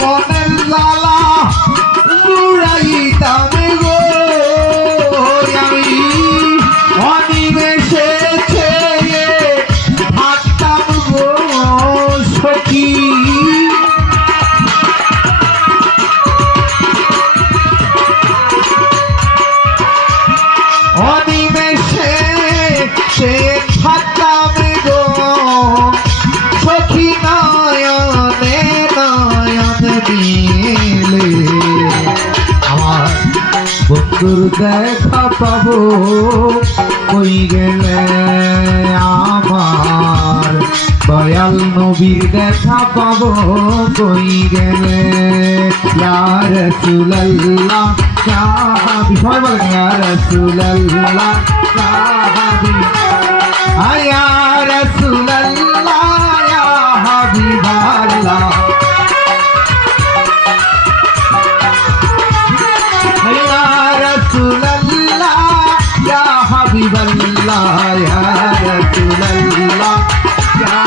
মনের জ্বালা জুড়াইতাম গো আমি অনিমেষে ছেয়ে থাকতাম গো সখী অনিমেষে সে থাকতাম গো সখী নয়নে নয়ন মিলে আমার বন্ধুর দেখা পাবো কই গেলে আমার দয়াল নবীর দেখা পাবো কই গেলে ইয়া রাসূলুল্লাহ ইয়া হাবিব সবাই বলেন ইয়া রাসূলুল্লাহ ইয়া হাবিব ইয়া রাসূলুল্লাহ ইয়া হাবিবাল্লাহ ইয়া রাসূলুল্লাহ ইয়া হাবিবাল্লাহ ইয়া রাসূলুল্লাহ ইয়া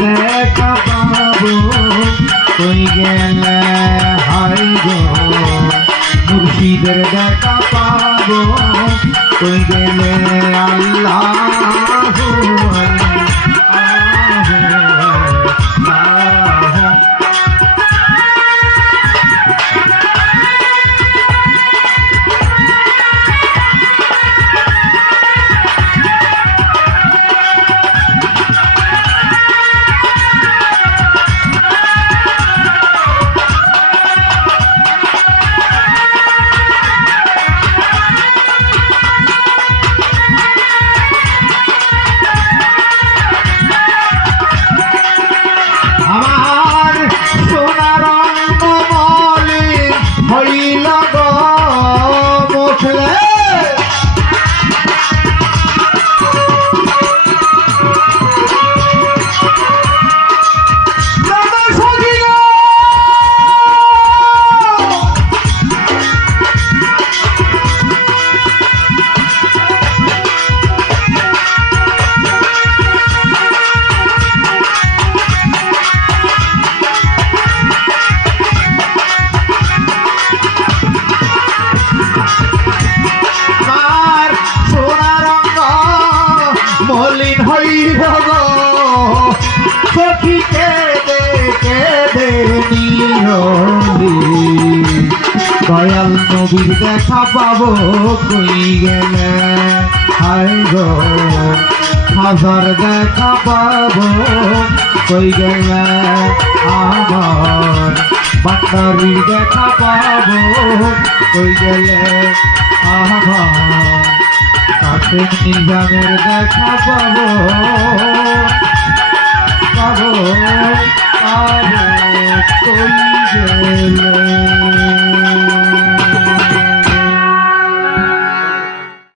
দেখা পাবো কই গেলে হাই গো মুর্শিদের দেখা পাবো কই গেলে আল্লাহ মলিন হইল গো সখী কেঁদে কেঁদে নিহলি দয়াল নবীর দেখা পাবো কই গেলে হায় গো হাজার দেখা পাবো কই গেলে আমার বান্দারির দেখা পাবো কই গেলে আমার কাশেম নিজামের দেখা পাবো পাবো পাবো কই গেলে